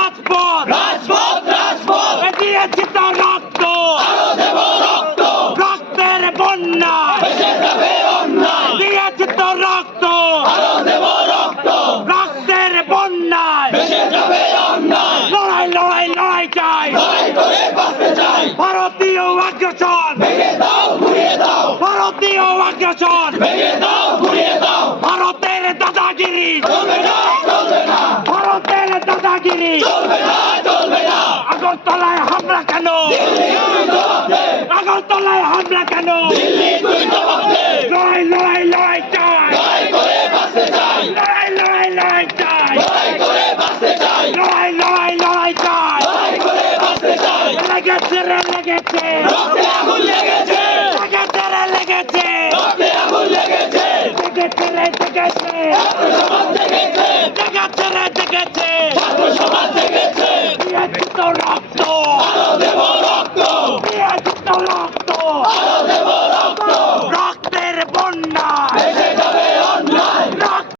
রাজপথ! রাজপথ রাজপথ! দিয়েছি তো রক্ত! আরও দেব রক্ত! রক্তের বন্যা! বন্যায়! ভেসে লড়াই লড়াই চাই! ভারতীয় আগ্রাসন ভেঙে ভারতীয় আগ্রাসন ভেঙে ভারত আগরতলায় হামলা কেন? আগরতলায় হামলা কেন? লড়াই লড়াই লড়াই চাই। লড়াই লড়াই লড়াই চাই। লড়াই লড়াই লড়াই চাই। লেগেছে রে, লেগেছে। লেগেছে রে, লেগেছে। লেগেছে রে, লেগেছে।